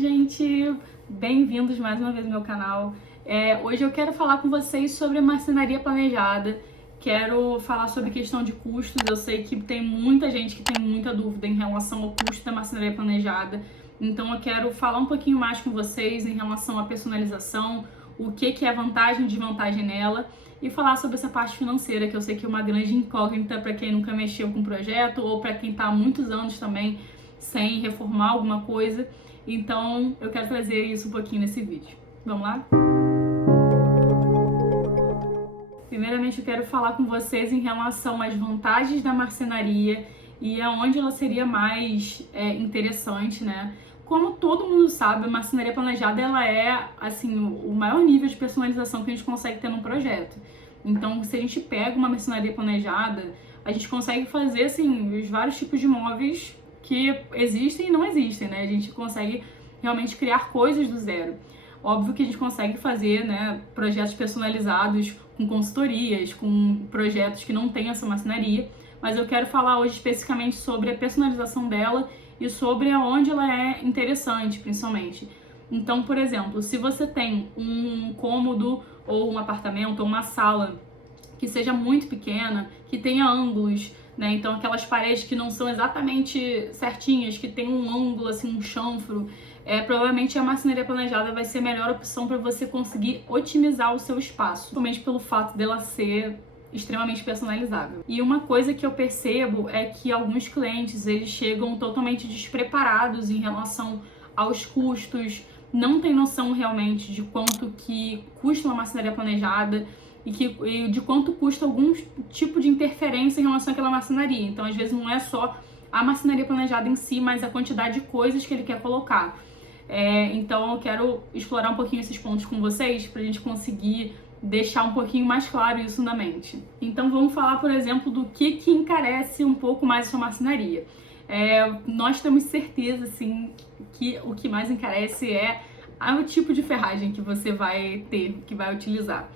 gente! Bem-vindos mais uma vez ao meu canal. Hoje eu quero falar com vocês sobre a marcenaria planejada. Quero falar sobre questão de custos. Eu sei que tem muita gente que tem muita dúvida em relação ao custo da marcenaria planejada. Então eu quero falar um pouquinho mais com vocês em relação à personalização, o que é vantagem e desvantagem nela, e falar sobre essa parte financeira, que eu sei que é uma grande incógnita para quem nunca mexeu com o projeto ou para quem está há muitos anos também sem reformar alguma coisa. Então eu quero trazer isso um pouquinho nesse vídeo. Vamos lá? Primeiramente eu quero falar com vocês em relação às vantagens da marcenaria e aonde ela seria mais interessante, né? Como todo mundo sabe, a marcenaria planejada ela é assim o maior nível de personalização que a gente consegue ter num projeto. Então, se a gente pega uma marcenaria planejada, a gente consegue fazer assim os vários tipos de móveis que existem e não existem, né? A gente consegue realmente criar coisas do zero. Óbvio que a gente consegue fazer, né, projetos personalizados com consultorias, com projetos que não têm essa marcenaria, mas eu quero falar hoje especificamente sobre a personalização dela e sobre aonde ela é interessante, principalmente. Então, por exemplo, se você tem um cômodo ou um apartamento ou uma sala que seja muito pequena, que tenha ângulos, né? Então aquelas paredes que não são exatamente certinhas, que tem um ângulo, assim, um chanfro, provavelmente a marcenaria planejada vai ser a melhor opção para você conseguir otimizar o seu espaço, principalmente pelo fato dela ser extremamente personalizável. E uma coisa que eu percebo é que alguns clientes, eles chegam totalmente despreparados em relação aos custos, não tem noção realmente de quanto que custa uma marcenaria planejada e de quanto custa algum tipo de interferência em relação àquela marcenaria. Então, às vezes, não é só a marcenaria planejada em si, mas a quantidade de coisas que ele quer colocar. Então, eu quero explorar um pouquinho esses pontos com vocês pra gente conseguir deixar um pouquinho mais claro isso na mente. Então, vamos falar, por exemplo, do que encarece um pouco mais a sua marcenaria. Nós temos certeza, assim, que o que mais encarece é o tipo de ferragem que você vai ter, que vai utilizar.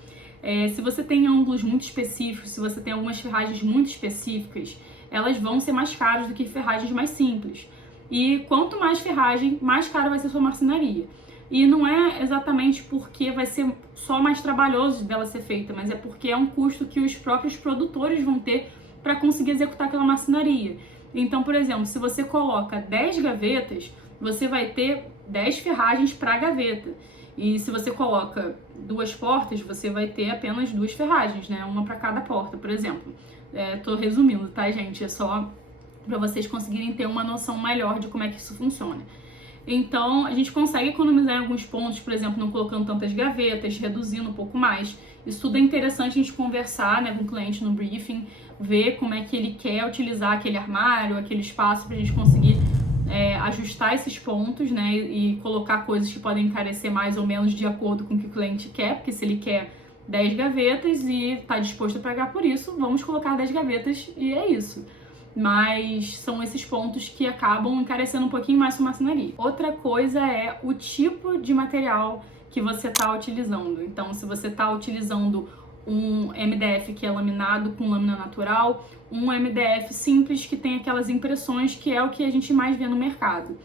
Se você tem ângulos muito específicos, se você tem algumas ferragens muito específicas, elas vão ser mais caras do que ferragens mais simples. E quanto mais ferragem, mais cara vai ser a sua marcenaria. E não é exatamente porque vai ser só mais trabalhoso dela ser feita, mas é porque é um custo que os próprios produtores vão ter para conseguir executar aquela marcenaria. Então, por exemplo, se você coloca 10 gavetas, você vai ter 10 ferragens para gaveta. E se você coloca 2 portas, você vai ter apenas 2 ferragens, né? Uma para cada porta, por exemplo. Tô resumindo, tá, gente? É só para vocês conseguirem ter uma noção melhor de como é que isso funciona. Então, a gente consegue economizar em alguns pontos, por exemplo, não colocando tantas gavetas, reduzindo um pouco mais. Isso tudo é interessante a gente conversar, né, com o cliente no briefing, ver como é que ele quer utilizar aquele armário, aquele espaço, para a gente conseguir ajustar esses pontos, né, e colocar coisas que podem encarecer mais ou menos de acordo com o que o cliente quer, porque se ele quer 10 gavetas e está disposto a pagar por isso, vamos colocar 10 gavetas e é isso. Mas são esses pontos que acabam encarecendo um pouquinho mais sua marcenaria. Outra coisa é o tipo de material que você está utilizando. Então, se você está utilizando um MDF que é laminado com lâmina natural, um MDF simples que tem aquelas impressões que é o que a gente mais vê no mercado.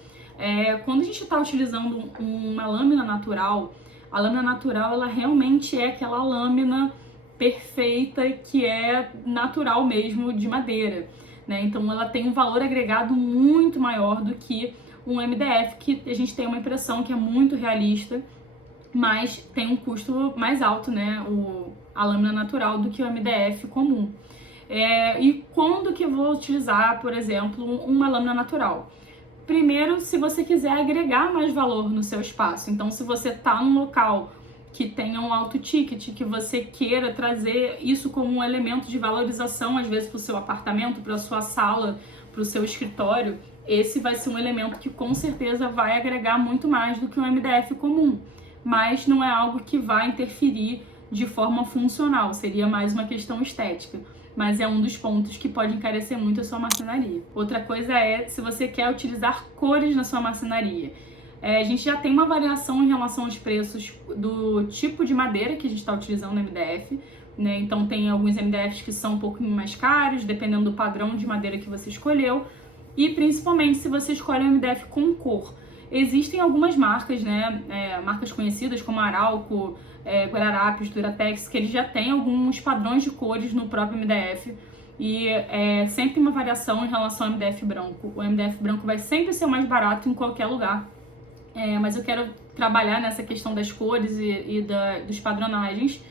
Quando a gente está utilizando uma lâmina natural, a lâmina natural ela realmente é aquela lâmina perfeita que é natural mesmo de madeira, né? Então ela tem um valor agregado muito maior do que um MDF que a gente tem uma impressão que é muito realista, mas tem um custo mais alto, né? A lâmina natural do que o MDF comum. E quando que eu vou utilizar, por exemplo, uma lâmina natural? Primeiro, se você quiser agregar mais valor no seu espaço. Então, se você está num local que tenha um alto ticket, que você queira trazer isso como um elemento de valorização, às vezes para o seu apartamento, para a sua sala, para o seu escritório, esse vai ser um elemento que com certeza vai agregar muito mais do que um MDF comum. Mas não é algo que vai interferir de forma funcional, seria mais uma questão estética. Mas é um dos pontos que pode encarecer muito a sua marcenaria. Outra coisa é se você quer utilizar cores na sua marcenaria. A gente já tem uma variação em relação aos preços do tipo de madeira que a gente está utilizando no MDF, né? Então tem alguns MDFs que são um pouquinho mais caros, dependendo do padrão de madeira que você escolheu. E principalmente se você escolhe um MDF com cor. Existem algumas marcas, né, marcas conhecidas como Arauco, Guararapes, Duratex, que eles já têm alguns padrões de cores no próprio MDF e sempre tem uma variação em relação ao MDF branco. O MDF branco vai sempre ser o mais barato em qualquer lugar, mas eu quero trabalhar nessa questão das cores dos padronagens.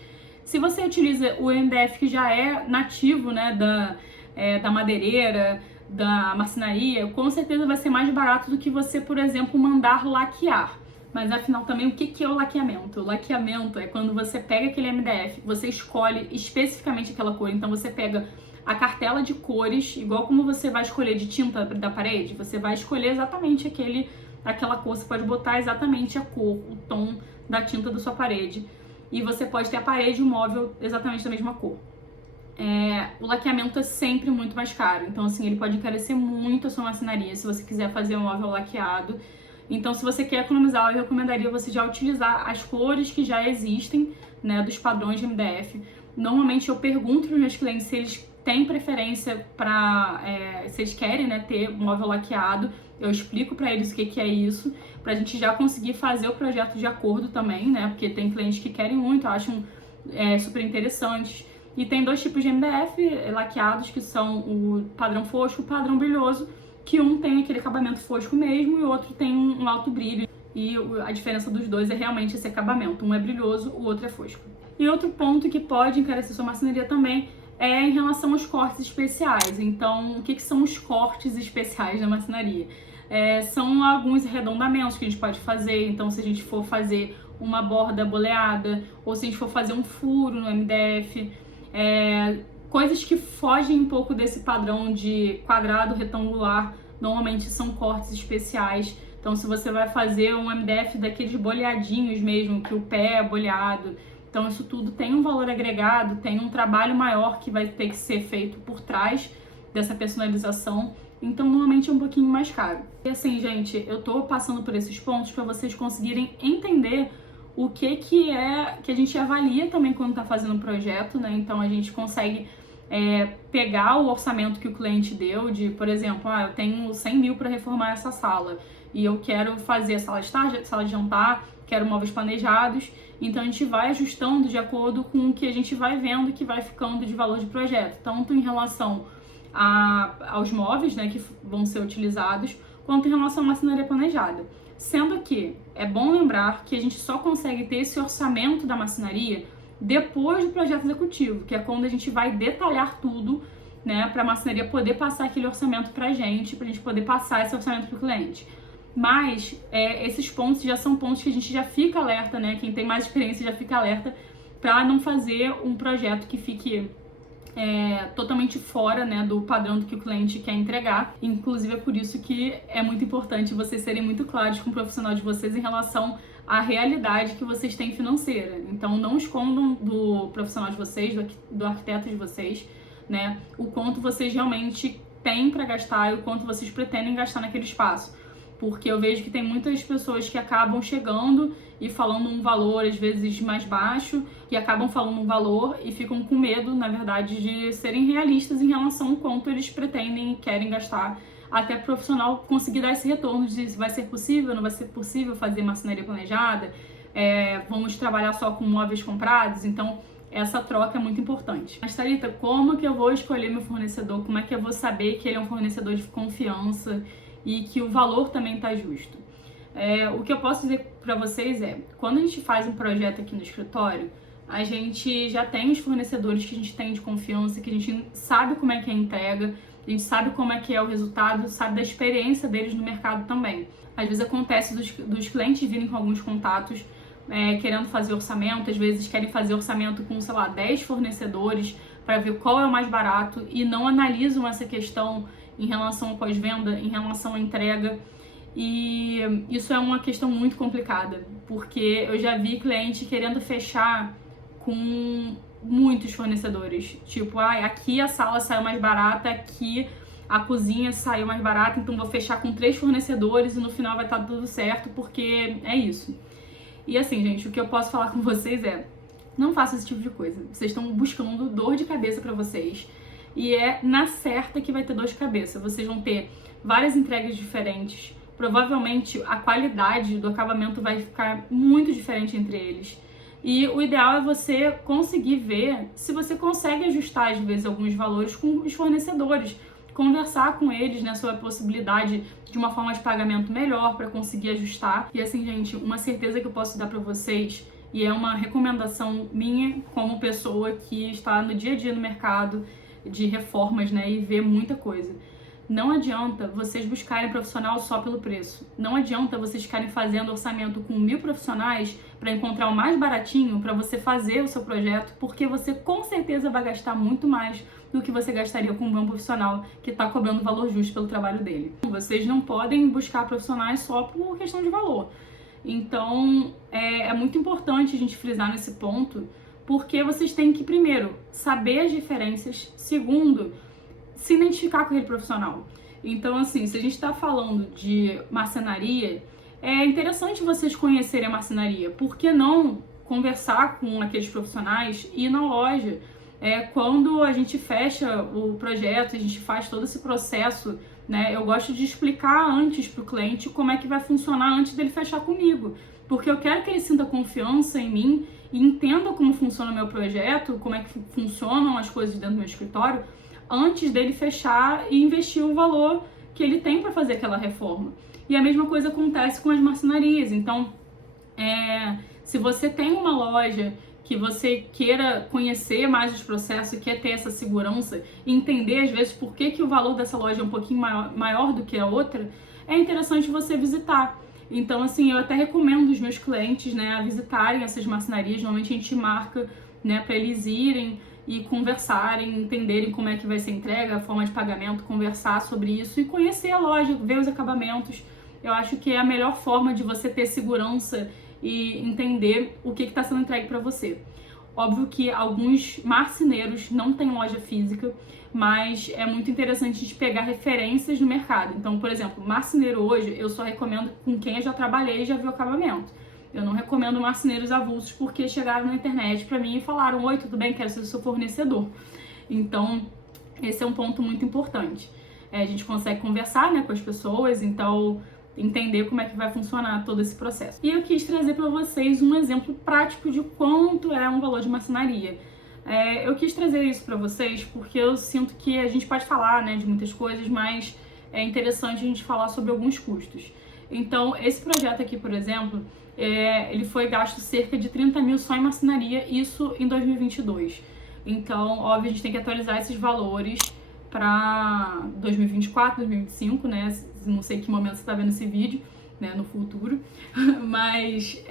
Se você utiliza o MDF que já é nativo, né, da madeireira, da marcenaria, com certeza vai ser mais barato do que você, por exemplo, mandar laquear. Mas afinal também, o que é o laqueamento? O laqueamento é quando você pega aquele MDF, você escolhe especificamente aquela cor. Então você pega a cartela de cores, igual como você vai escolher de tinta da parede, você vai escolher exatamente aquela cor, você pode botar exatamente a cor, o tom da tinta da sua parede. E você pode ter a parede e o móvel exatamente da mesma cor. O laqueamento é sempre muito mais caro, então assim, ele pode encarecer muito a sua marcenaria se você quiser fazer um móvel laqueado. Então, se você quer economizar, eu recomendaria você já utilizar as cores que já existem, né, dos padrões de MDF. Normalmente eu pergunto para os meus clientes se eles têm preferência se eles querem, né, ter móvel laqueado. Eu explico para eles o que é isso, para a gente já conseguir fazer o projeto de acordo também, né, porque tem clientes que querem muito, acham super interessantes. E tem dois tipos de MDF laqueados, que são o padrão fosco e o padrão brilhoso, que um tem aquele acabamento fosco mesmo e o outro tem um alto brilho. E a diferença dos dois é realmente esse acabamento. Um é brilhoso, o outro é fosco. E outro ponto que pode encarecer sua marcenaria também é em relação aos cortes especiais. Então, o que são os cortes especiais da marcenaria? São alguns arredondamentos que a gente pode fazer. Então, se a gente for fazer uma borda boleada, ou se a gente for fazer um furo no MDF, coisas que fogem um pouco desse padrão de quadrado, retangular, normalmente são cortes especiais. Então, se você vai fazer um MDF daqueles boleadinhos mesmo, que o pé é boleado, então isso tudo tem um valor agregado, tem um trabalho maior que vai ter que ser feito por trás dessa personalização. Então, normalmente é um pouquinho mais caro. E assim, gente, eu tô passando por esses pontos para vocês conseguirem entender o que a gente avalia também quando está fazendo um projeto, né? Então a gente consegue pegar o orçamento que o cliente deu, de, por exemplo, eu tenho 100 mil para reformar essa sala e eu quero fazer a sala de estar, sala de jantar, quero móveis planejados, então a gente vai ajustando de acordo com o que a gente vai vendo que vai ficando de valor de projeto, tanto em relação aos móveis, né, que vão ser utilizados, quanto em relação à marcenaria planejada. Sendo que é bom lembrar que a gente só consegue ter esse orçamento da marcenaria depois do projeto executivo, que é quando a gente vai detalhar tudo, né, para a marcenaria poder passar aquele orçamento para a gente poder passar esse orçamento para o cliente. Mas esses pontos já são pontos que a gente já fica alerta, né, quem tem mais experiência já fica alerta para não fazer um projeto que fique totalmente fora, né, do padrão do que o cliente quer entregar. Inclusive é por isso que é muito importante vocês serem muito claros com o profissional de vocês em relação à realidade que vocês têm financeira. Então não escondam do profissional de vocês, do arquiteto de vocês, né, o quanto vocês realmente têm para gastar e o quanto vocês pretendem gastar naquele espaço. Porque eu vejo que tem muitas pessoas que acabam chegando e falando um valor, às vezes, mais baixo, e acabam falando um valor e ficam com medo, na verdade, de serem realistas em relação ao quanto eles pretendem e querem gastar, até o profissional conseguir dar esse retorno de se vai ser possível, não vai ser possível fazer marcenaria planejada, vamos trabalhar só com móveis comprados. Então, essa troca é muito importante. Mas, Thalita, como que eu vou escolher meu fornecedor? Como é que eu vou saber que ele é um fornecedor de confiança e que o valor também está justo? O que eu posso dizer para vocês quando a gente faz um projeto aqui no escritório, a gente já tem os fornecedores que a gente tem de confiança, que a gente sabe como é que é a entrega, a gente sabe como é que é o resultado, sabe da experiência deles no mercado também. Às vezes acontece dos clientes virem com alguns contatos querendo fazer orçamento, às vezes querem fazer orçamento com, 10 fornecedores para ver qual é o mais barato e não analisam essa questão em relação ao pós-venda, em relação à entrega. E isso é uma questão muito complicada, porque eu já vi cliente querendo fechar com muitos fornecedores. Tipo, aqui a sala saiu mais barata, aqui a cozinha saiu mais barata, então vou fechar com 3 fornecedores e no final vai estar tudo certo, porque é isso. E assim, gente, o que eu posso falar com vocês não façam esse tipo de coisa. Vocês estão buscando dor de cabeça pra vocês. E na certa que vai ter dor de cabeça. Vocês vão ter várias entregas diferentes, provavelmente a qualidade do acabamento vai ficar muito diferente entre eles. E o ideal é você conseguir ver se você consegue ajustar, às vezes, alguns valores com os fornecedores, conversar com eles, né, sobre a possibilidade de uma forma de pagamento melhor para conseguir ajustar. E assim, gente, uma certeza que eu posso dar para vocês, e é uma recomendação minha como pessoa que está no dia a dia no mercado de reformas, né, e vê muita coisa. Não adianta vocês buscarem profissional só pelo preço. Não adianta vocês ficarem fazendo orçamento com 1000 profissionais para encontrar o mais baratinho para você fazer o seu projeto, porque você com certeza vai gastar muito mais do que você gastaria com um bom profissional que está cobrando o valor justo pelo trabalho dele. Vocês não podem buscar profissionais só por questão de valor. Então, é muito importante a gente frisar nesse ponto, porque vocês têm que, primeiro, saber as diferenças, segundo, se identificar com aquele profissional. Então, assim, se a gente está falando de marcenaria, é interessante vocês conhecerem a marcenaria. Por que não conversar com aqueles profissionais e ir na loja? Quando a gente fecha o projeto, a gente faz todo esse processo, né? Eu gosto de explicar antes para o cliente como é que vai funcionar antes dele fechar comigo. Porque eu quero que ele sinta confiança em mim e entenda como funciona o meu projeto, como é que funcionam as coisas dentro do meu escritório, antes dele fechar e investir o valor que ele tem para fazer aquela reforma. E a mesma coisa acontece com as marcenarias. Então, se você tem uma loja que você queira conhecer mais os processos, quer ter essa segurança, e entender às vezes por que o valor dessa loja é um pouquinho maior do que a outra, é interessante você visitar. Então, assim, eu até recomendo os meus clientes, né, a visitarem essas marcenarias. Normalmente a gente marca, né, para eles irem e conversarem, entenderem como é que vai ser a entrega, a forma de pagamento, conversar sobre isso e conhecer a loja, ver os acabamentos. Eu acho que é a melhor forma de você ter segurança e entender o que está sendo entregue para você. Óbvio que alguns marceneiros não têm loja física, mas é muito interessante a gente pegar referências no mercado. Então, por exemplo, marceneiro hoje eu só recomendo com quem eu já trabalhei e já viu o acabamento. Eu não recomendo marceneiros avulsos porque chegaram na internet para mim e falaram: oi, tudo bem, quero ser seu fornecedor. Então, esse é um ponto muito importante. A gente consegue conversar, né, com as pessoas, então entender como é que vai funcionar todo esse processo. E eu quis trazer para vocês um exemplo prático de quanto é um valor de marcenaria. Eu quis trazer isso para vocês porque eu sinto que a gente pode falar, né, de muitas coisas, mas é interessante a gente falar sobre alguns custos. Então, esse projeto aqui, por exemplo, ele foi gasto cerca de 30 mil só em marcenaria, isso em 2022. Então, óbvio, a gente tem que atualizar esses valores para 2024, 2025, né? Não sei que momento você está vendo esse vídeo, né? No futuro. Mas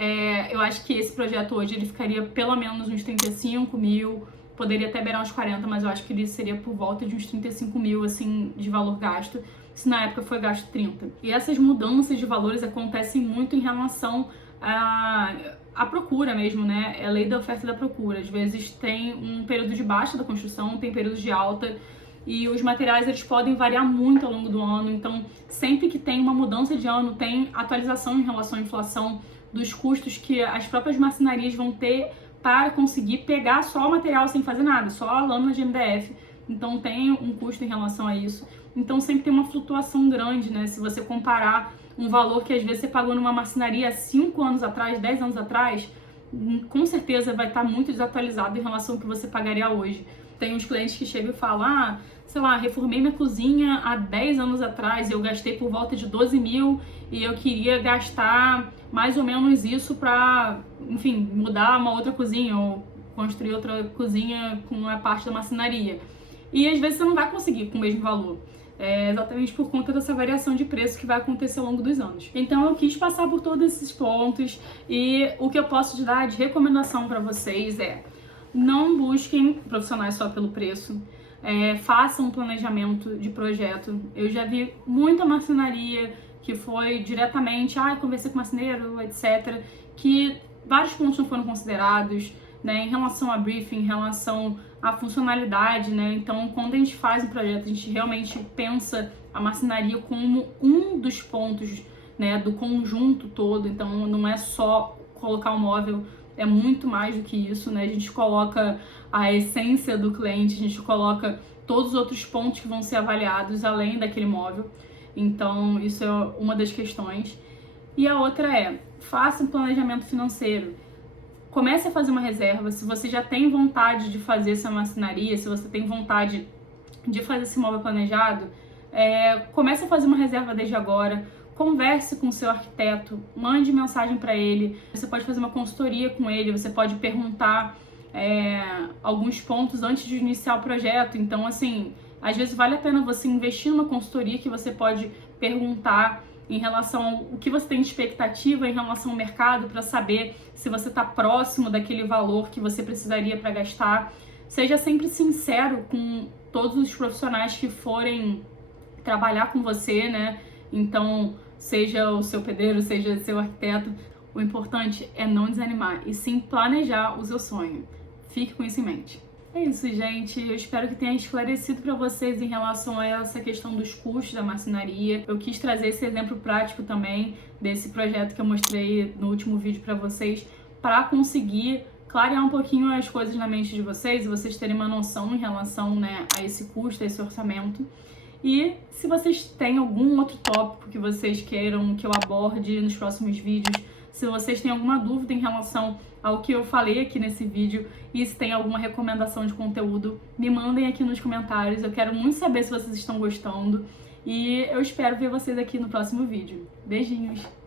eu acho que esse projeto hoje ele ficaria pelo menos uns 35 mil, poderia até beirar uns 40, mas eu acho que ele seria por volta de uns 35 mil, assim, de valor gasto, se na época foi gasto 30. E essas mudanças de valores acontecem muito em relação a procura mesmo, né? É a lei da oferta e da procura. Às vezes tem um período de baixa da construção, tem períodos de alta, e os materiais eles podem variar muito ao longo do ano. Então, sempre que tem uma mudança de ano, tem atualização em relação à inflação dos custos que as próprias marcenarias vão ter para conseguir pegar só o material sem fazer nada, só a lâmina de MDF. Então, tem um custo em relação a isso. Então, sempre tem uma flutuação grande, né? Se você comparar um valor que às vezes você pagou numa marcenaria há 5 anos atrás, 10 anos atrás, com certeza vai estar muito desatualizado em relação ao que você pagaria hoje. Tem uns clientes que chegam e falam: sei lá, reformei minha cozinha há 10 anos atrás e eu gastei por volta de 12 mil e eu queria gastar mais ou menos isso para, enfim, mudar uma outra cozinha ou construir outra cozinha com a parte da marcenaria. E às vezes você não vai conseguir com o mesmo valor. Exatamente por conta dessa variação de preço que vai acontecer ao longo dos anos. Então eu quis passar por todos esses pontos e o que eu posso te dar de recomendação para vocês é: não busquem profissionais só pelo preço, façam um planejamento de projeto. Eu já vi muita marcenaria que foi diretamente, conversei com o marceneiro, etc., que vários pontos não foram considerados, né, em relação a briefing, em relação à funcionalidade, né? Então, quando a gente faz um projeto, a gente realmente pensa a marcenaria como um dos pontos, né, do conjunto todo. Então, não é só colocar um móvel, é muito mais do que isso, né? A gente coloca a essência do cliente, a gente coloca todos os outros pontos que vão ser avaliados além daquele móvel. Então, isso é uma das questões. E a outra é, faça um planejamento financeiro. Comece a fazer uma reserva. Se você já tem vontade de fazer essa marcenaria, se você tem vontade de fazer esse móvel planejado, comece a fazer uma reserva desde agora. Converse com o seu arquiteto, mande mensagem para ele. Você pode fazer uma consultoria com ele, você pode perguntar alguns pontos antes de iniciar o projeto. Então, assim, às vezes vale a pena você investir numa consultoria que você pode perguntar em relação ao que você tem de expectativa em relação ao mercado, para saber se você está próximo daquele valor que você precisaria para gastar. Seja sempre sincero com todos os profissionais que forem trabalhar com você, né? Então, seja o seu pedreiro, seja o seu arquiteto, o importante é não desanimar e sim planejar o seu sonho. Fique com isso em mente. É isso, gente. Eu espero que tenha esclarecido para vocês em relação a essa questão dos custos da marcenaria. Eu quis trazer esse exemplo prático também desse projeto que eu mostrei no último vídeo para vocês, para conseguir clarear um pouquinho as coisas na mente de vocês e vocês terem uma noção em relação, né, a esse custo, a esse orçamento. E se vocês têm algum outro tópico que vocês queiram que eu aborde nos próximos vídeos, se vocês têm alguma dúvida em relação ao que eu falei aqui nesse vídeo e se tem alguma recomendação de conteúdo, me mandem aqui nos comentários. Eu quero muito saber se vocês estão gostando e eu espero ver vocês aqui no próximo vídeo. Beijinhos!